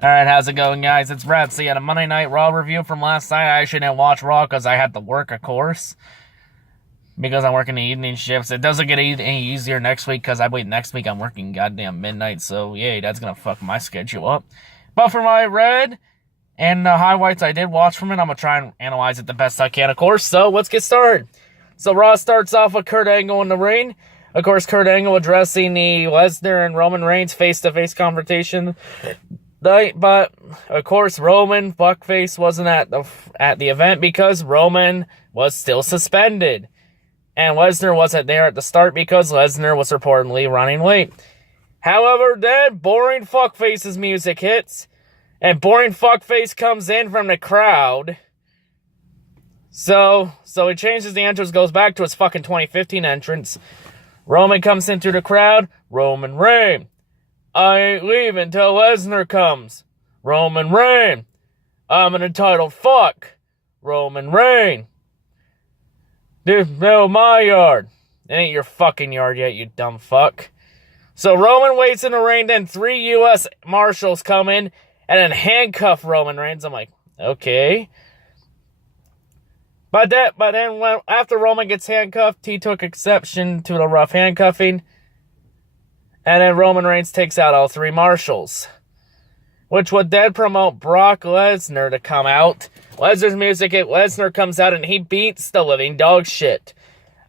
Alright, how's it going, guys? It's Brad. So, yeah, the Monday Night Raw review from last night. I actually didn't watch Raw because I had to work, of course. Because I'm working the evening shifts. It doesn't get any easier next week because I believe next week I'm working goddamn midnight. So, yeah, that's going to fuck my schedule up. But for my red and the highlights I did watch from it, I'm going to try and analyze it the best I can, of course. So, let's get started. So, Raw starts off with Kurt Angle in the ring. Of course, Kurt Angle addressing the Lesnar and Roman Reigns face-to-face confrontation. But, of course, Roman Fuckface wasn't at the event because Roman was still suspended. And Lesnar wasn't there at the start because Lesnar was reportedly running late. However, then, Boring Fuckface's music hits. And Boring Fuckface comes in from the crowd. So he changes the entrance, goes back to his fucking 2015 entrance. Roman comes in through the crowd. Roman Reigns. I ain't leaving until Lesnar comes. Roman Reigns. I'm an entitled fuck. Roman Reigns. This is my yard. It ain't your fucking yard yet, you dumb fuck. So Roman waits in the ring, then 3 U.S. Marshals come in and then handcuff Roman Reigns. I'm like, okay. But then after Roman gets handcuffed, he took exception to the rough handcuffing. And then Roman Reigns takes out all 3 marshals. Which would then promote Brock Lesnar to come out. Lesnar's music hit. Lesnar comes out and he beats the living dog shit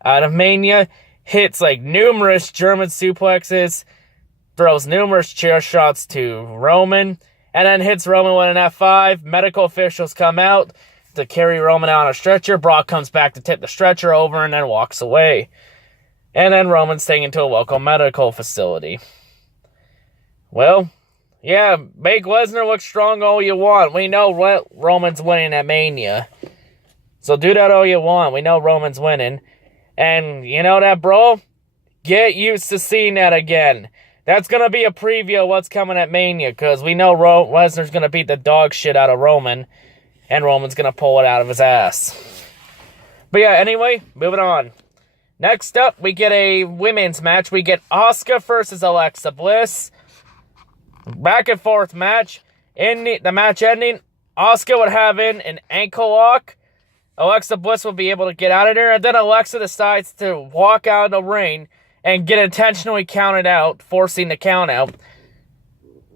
out of Mania. Hits like numerous German suplexes. Throws numerous chair shots to Roman. And then hits Roman with an F5. Medical officials come out to carry Roman out on a stretcher. Brock comes back to tip the stretcher over and then walks away. And then Roman's taken to a local medical facility. Well, yeah, make Lesnar look strong all you want. We know Roman's winning at Mania. So do that all you want. We know Roman's winning. And you know that, bro? Get used to seeing that again. That's going to be a preview of what's coming at Mania. Because we know Lesnar's going to beat the dog shit out of Roman. And Roman's going to pull it out of his ass. But yeah, anyway, moving on. Next up, we get a women's match. We get Asuka versus Alexa Bliss. Back and forth match. In the match ending, Asuka would have in an ankle lock. Alexa Bliss would be able to get out of there. And then Alexa decides to walk out of the ring and get intentionally counted out, forcing the count out.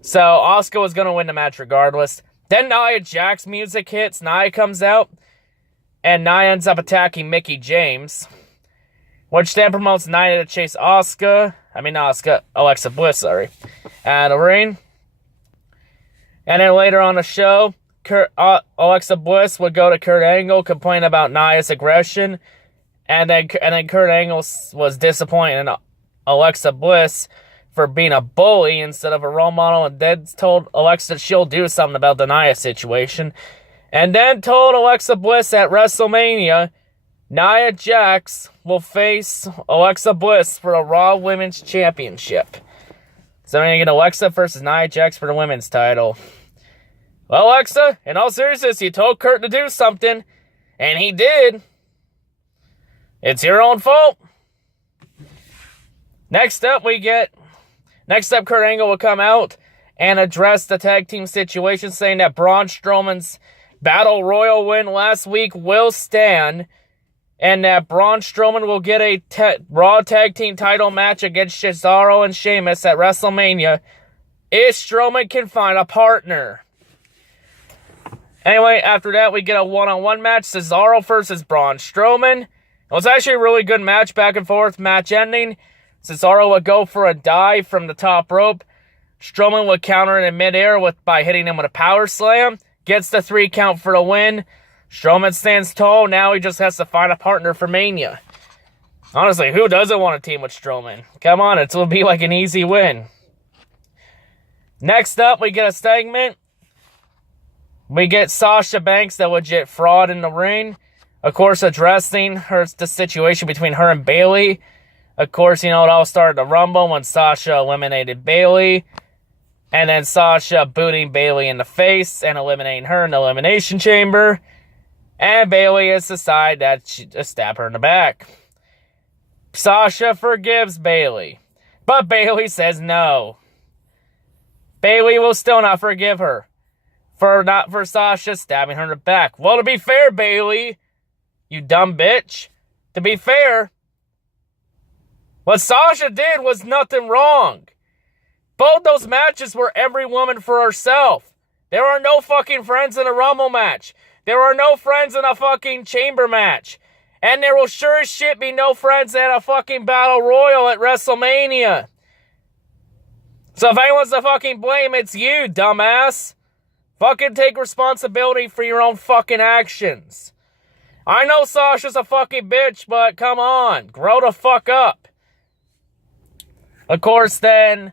So Asuka was going to win the match regardless. Then Nia Jax's music hits. Nia comes out. And Nia ends up attacking Mickie James. Which then promotes Nia to chase Alexa Bliss, out of the ring. And then later on the show, Alexa Bliss would go to Kurt Angle, complain about Nia's aggression. And then Kurt Angle was disappointed in Alexa Bliss for being a bully instead of a role model. And then told Alexa she'll do something about the Nia situation. And then told Alexa Bliss at WrestleMania Nia Jax will face Alexa Bliss for the Raw Women's Championship. So we're going to get Alexa versus Nia Jax for the women's title. Well, Alexa, in all seriousness, you told Kurt to do something, and he did. It's your own fault. Next up, Kurt Angle will come out and address the tag team situation, saying that Braun Strowman's Battle Royal win last week will stand. And that Braun Strowman will get a Raw Tag Team title match against Cesaro and Sheamus at WrestleMania if Strowman can find a partner. Anyway, after that, we get a one-on-one match. Cesaro versus Braun Strowman. It was actually a really good match, back and forth. Match ending. Cesaro would go for a dive from the top rope. Strowman would counter it in midair by hitting him with a power slam. Gets the 3 count for the win. Strowman stands tall. Now he just has to find a partner for Mania. Honestly, who doesn't want to team with Strowman? Come on, it'll be like an easy win. Next up, we get a segment. We get Sasha Banks, the legit fraud in the ring. Of course, addressing the situation between her and Bayley. Of course, it all started the Rumble when Sasha eliminated Bayley. And then Sasha booting Bayley in the face and eliminating her in the Elimination Chamber. And Bayley has decided that she just stab her in the back. Sasha forgives Bayley. But Bayley says no. Bayley will still not forgive her for Sasha stabbing her in the back. Well, to be fair, Bayley, you dumb bitch, to be fair, what Sasha did was nothing wrong. Both those matches were every woman for herself. There are no fucking friends in a Rumble match. There are no friends in a fucking Chamber match. And there will sure as shit be no friends at a fucking Battle Royal at WrestleMania. So if anyone's to fucking blame, it's you, dumbass. Fucking take responsibility for your own fucking actions. I know Sasha's a fucking bitch, but come on, grow the fuck up. Of course, then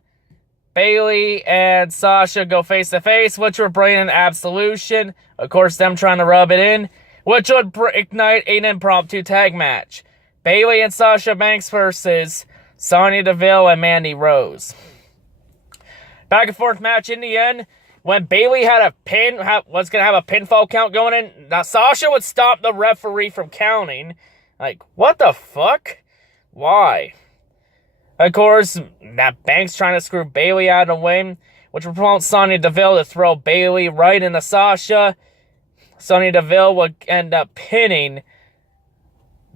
Bayley and Sasha go face to face, which would bring an absolution. Of course, them trying to rub it in, which would ignite an impromptu tag match. Bayley and Sasha Banks versus Sonya Deville and Mandy Rose. Back and forth match in the end. When Bayley had a pin, was going to have a pinfall count going in, now Sasha would stop the referee from counting. Like, what the fuck? Why? Of course, that Banks trying to screw Bayley out of the win, which would prompt Sonya Deville to throw Bayley right into Sasha. Sonya Deville would end up pinning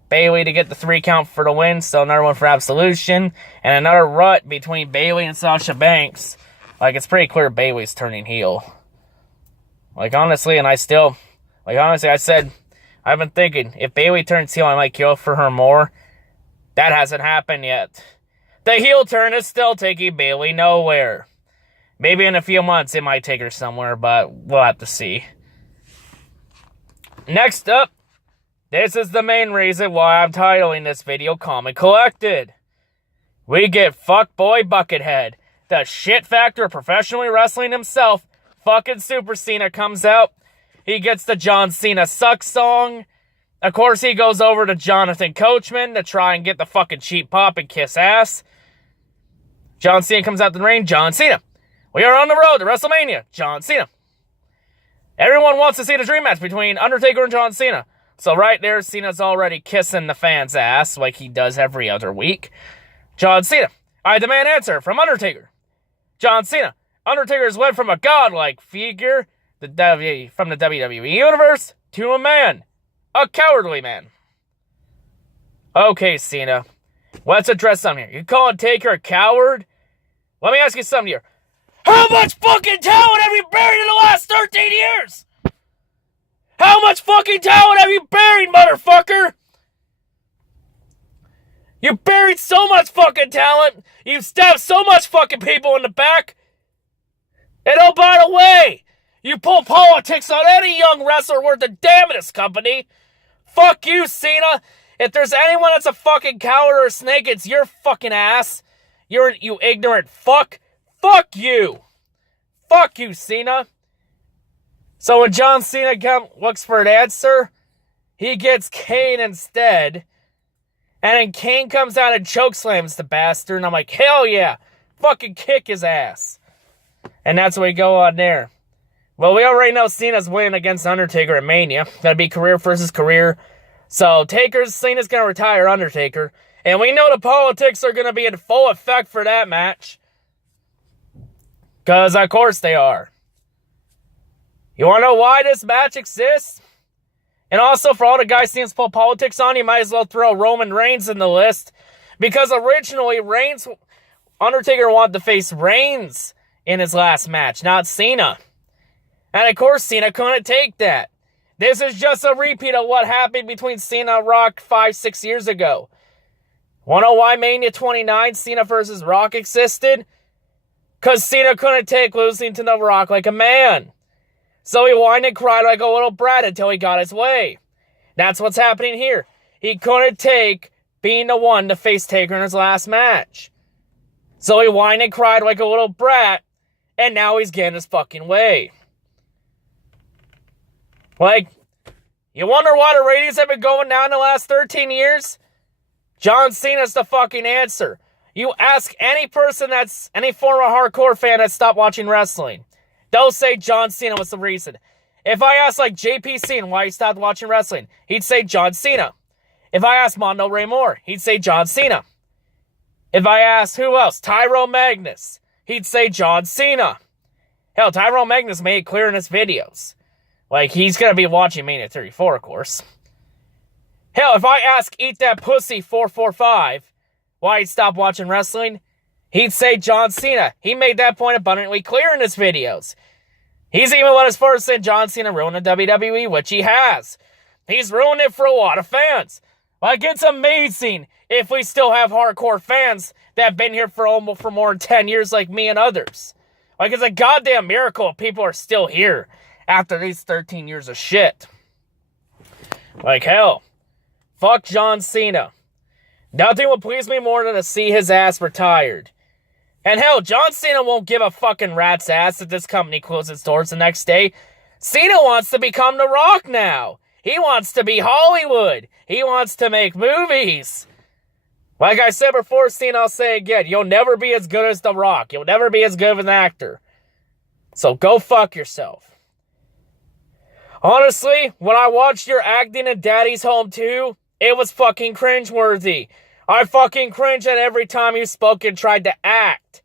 Bayley to get the 3 count for the win, so another one for absolution, and another rut between Bayley and Sasha Banks. Like, it's pretty clear Bayley's turning heel. Like, honestly, I said, I've been thinking, if Bayley turns heel, I might kill for her more. That hasn't happened yet. The heel turn is still taking Bayley nowhere. Maybe in a few months it might take her somewhere, but we'll have to see. Next up, this is the main reason why I'm titling this video Calm and Collected. We get Fuckboy Buckethead. The shit factor of professionally wrestling himself, fucking Super Cena, comes out. He gets the John Cena sucks song. Of course, he goes over to Jonathan Coachman to try and get the fucking cheap pop and kiss ass. John Cena comes out the ring. John Cena. We are on the road to WrestleMania. John Cena. Everyone wants to see the dream match between Undertaker and John Cena. So right there, Cena's already kissing the fans' ass like he does every other week. John Cena. I demand answer from Undertaker. John Cena. Undertaker's went from a godlike figure from the WWE Universe to a man. A cowardly man. Okay, Cena. Let's address something here. You calling Taker a coward? Let me ask you something here. How much fucking talent have you buried in the last 13 years? How much fucking talent have you buried, motherfucker? You buried so much fucking talent. You've stabbed so much fucking people in the back. And oh, by the way, you pull politics on any young wrestler worth a damn in this company. Fuck you, Cena. If there's anyone that's a fucking coward or a snake, it's your fucking ass. You ignorant fuck. Fuck you. Fuck you, Cena. So when John Cena looks for an answer, he gets Kane instead. And then Kane comes out and chokeslams the bastard. And I'm like, hell yeah. Fucking kick his ass. And that's what we go on there. Well, we already know Cena's winning against Undertaker at Mania. Gonna be career versus career. So Cena's gonna retire Undertaker. And we know the politics are gonna be in full effect for that match. Because of course they are. You wanna know why this match exists? And also, for all the guys Cena's pull politics on, you might as well throw Roman Reigns in the list. Because originally, Undertaker wanted to face Reigns in his last match, not Cena. And of course, Cena couldn't take that. This is just a repeat of what happened between Cena and Rock 5-6 years ago. Wanna know why Mania 29, Cena versus Rock existed? Because Cena couldn't take losing to The Rock like a man. So he whined and cried like a little brat until he got his way. That's what's happening here. He couldn't take being the one to face Taker in his last match. So he whined and cried like a little brat, and now he's getting his fucking way. Like, you wonder why the ratings have been going down the last 13 years? John Cena's the fucking answer. You ask any person any former hardcore fan that stopped watching wrestling. They'll say John Cena was the reason. If I ask like JP Cena why he stopped watching wrestling, he'd say John Cena. If I ask Mondo Ray Moore, he'd say John Cena. If I ask who else, Tyrone Magnus, he'd say John Cena. Hell, Tyrone Magnus made it clear in his videos. Like, he's going to be watching Mania 34, of course. Hell, if I ask Eat That Pussy 445 why he'd stop watching wrestling, he'd say John Cena. He made that point abundantly clear in his videos. He's even went as far as saying John Cena ruined the WWE, which he has. He's ruined it for a lot of fans. Like, it's amazing if we still have hardcore fans that have been here for more than 10 years like me and others. Like, it's a goddamn miracle if people are still here after these 13 years of shit. Like, hell, fuck John Cena. Nothing will please me more than to see his ass retired. And hell, John Cena won't give a fucking rat's ass if this company closes its doors the next day. Cena wants to become The Rock now. He wants to be Hollywood. He wants to make movies. Like I said before, Cena, I'll say again, you'll never be as good as The Rock. You'll never be as good of an actor. So go fuck yourself. Honestly, when I watched your acting in Daddy's Home 2, it was fucking cringeworthy. I fucking cringed at every time you spoke and tried to act.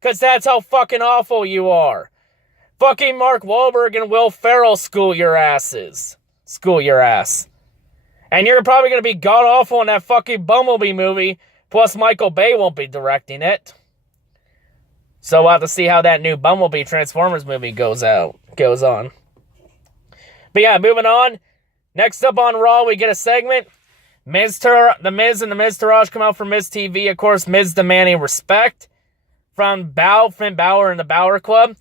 Because that's how fucking awful you are. Fucking Mark Wahlberg and Will Ferrell school your asses. School your ass. And you're probably going to be god-awful in that fucking Bumblebee movie. Plus, Michael Bay won't be directing it. So we'll have to see how that new Bumblebee Transformers movie goes on. But yeah, moving on. Next up on Raw, we get a segment. The Miz and the Miz Taraj come out for Miz TV. Of course, Miz demanding respect from Finn Balor and the Balor Club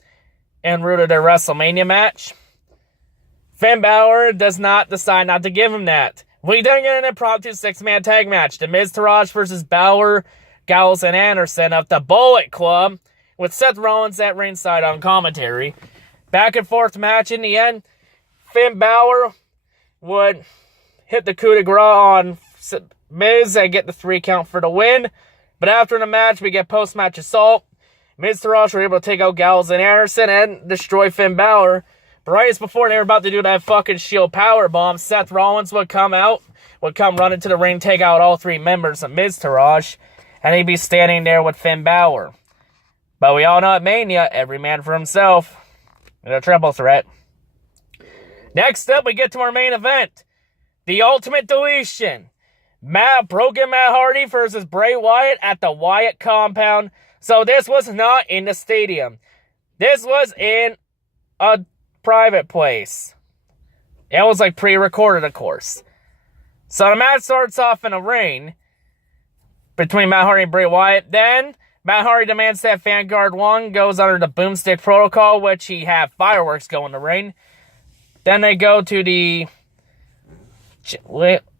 en route to their WrestleMania match. Finn Balor does not decide not to give him that. We then get an impromptu 6-man tag match. The Miz Taraj versus Balor, Gallows, and Anderson of the Bullet Club, with Seth Rollins at ringside on commentary. Back and forth match. In the end, Finn Balor would hit the coup de grace on Miz and get the 3 count for the win. But after the match, we get post-match assault. Miz Taraj were able to take out Gallows and Anderson and destroy Finn Balor. But right as before they were about to do that fucking Shield powerbomb, Seth Rollins would come running to the ring, take out all 3 members of Miz Taraj, and he'd be standing there with Finn Balor. But we all know at Mania, every man for himself. In a triple threat. Next up, we get to our main event. The Ultimate Deletion. Broken Matt Hardy versus Bray Wyatt at the Wyatt compound. So this was not in the stadium. This was in a private place. It was like pre-recorded, of course. So the match starts off in a ring between Matt Hardy and Bray Wyatt. Then Matt Hardy demands that Vanguard 1 goes under the boomstick protocol, which he had fireworks go in the ring. Then they go to the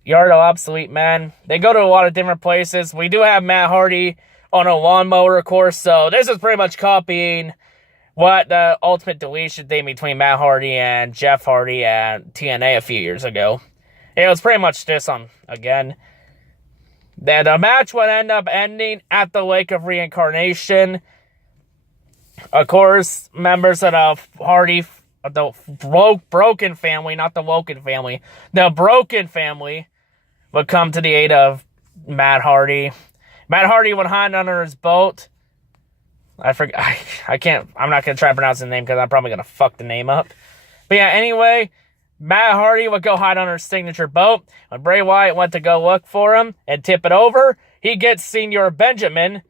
Yard of Obsolete Men. They go to a lot of different places. We do have Matt Hardy on a lawnmower, of course, so this is pretty much copying what the Ultimate Deletion thing between Matt Hardy and Jeff Hardy and TNA a few years ago. It was pretty much this on again. The match would end up ending at the Lake of Reincarnation. Of course, members of the Hardy, the Broken family, not the Woken family, the Broken family would come to the aid of Matt Hardy. Matt Hardy would hide under his boat. I forget. I'm not going to try to pronounce the name because I'm probably going to fuck the name up. But yeah, anyway, Matt Hardy would go hide under his signature boat. When Bray Wyatt went to go look for him and tip it over, he gets Senior Benjamin.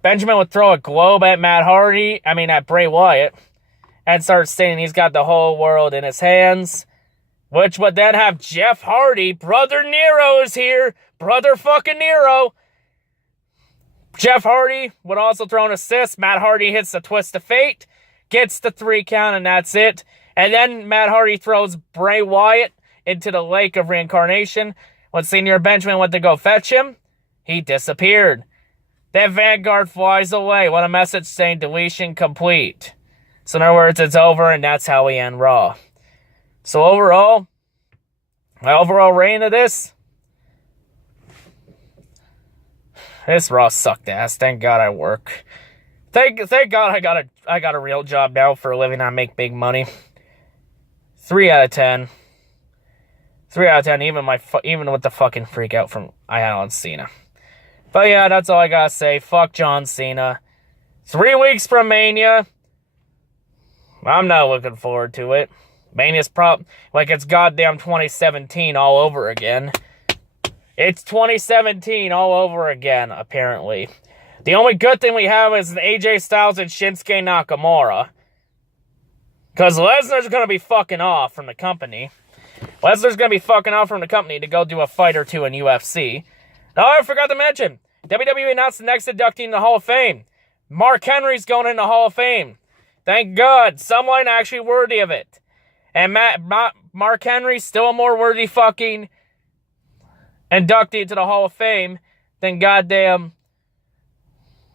Benjamin would throw a globe at at Bray Wyatt, and start saying he's got the whole world in his hands. Which would then have Jeff Hardy, Brother Nero is here, Brother fucking Nero. Jeff Hardy would also throw an assist. Matt Hardy hits the Twist of Fate, gets the 3 count, and that's it. And then Matt Hardy throws Bray Wyatt into the Lake of Reincarnation. When Senior Benjamin went to go fetch him, he disappeared. Then Vanguard flies away with a message saying deletion complete. So in other words, it's over, and that's how we end Raw. So overall, my overall rating of this Raw sucked ass. Thank God I work. Thank God I got a real job now for a living. I make big money. 3 out of 10. 3 out of 10, even with the fucking freak out I had on Cena. But yeah, that's all I gotta say. Fuck John Cena. 3 weeks from Mania. I'm not looking forward to it. Mania's like it's goddamn 2017 all over again. It's 2017 all over again, apparently. The only good thing we have is AJ Styles and Shinsuke Nakamura. Because Lesnar's going to be fucking off from the company. Lesnar's going to be fucking off from the company to go do a fight or two in UFC. Oh, I forgot to mention. WWE announced the next inductee in the Hall of Fame. Mark Henry's going in the Hall of Fame. Thank God. Someone actually worthy of it. And Mark Henry's still a more worthy fucking inductee into the Hall of Fame than goddamn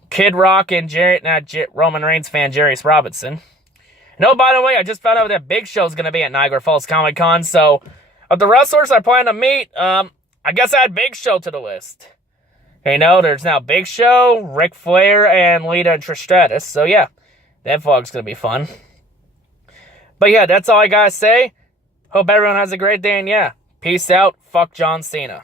Kid Rock and Roman Reigns fan Jerry Robinson. No, by the way, I just found out that Big Show's going to be at Niagara Falls Comic Con, so of the wrestlers I plan to meet, I guess I add Big Show to the list. You know, there's now Big Show, Ric Flair, and Lita and Trish Stratus, so yeah, that vlog's going to be fun. But yeah, that's all I got to say. Hope everyone has a great day, and yeah, peace out, fuck John Cena.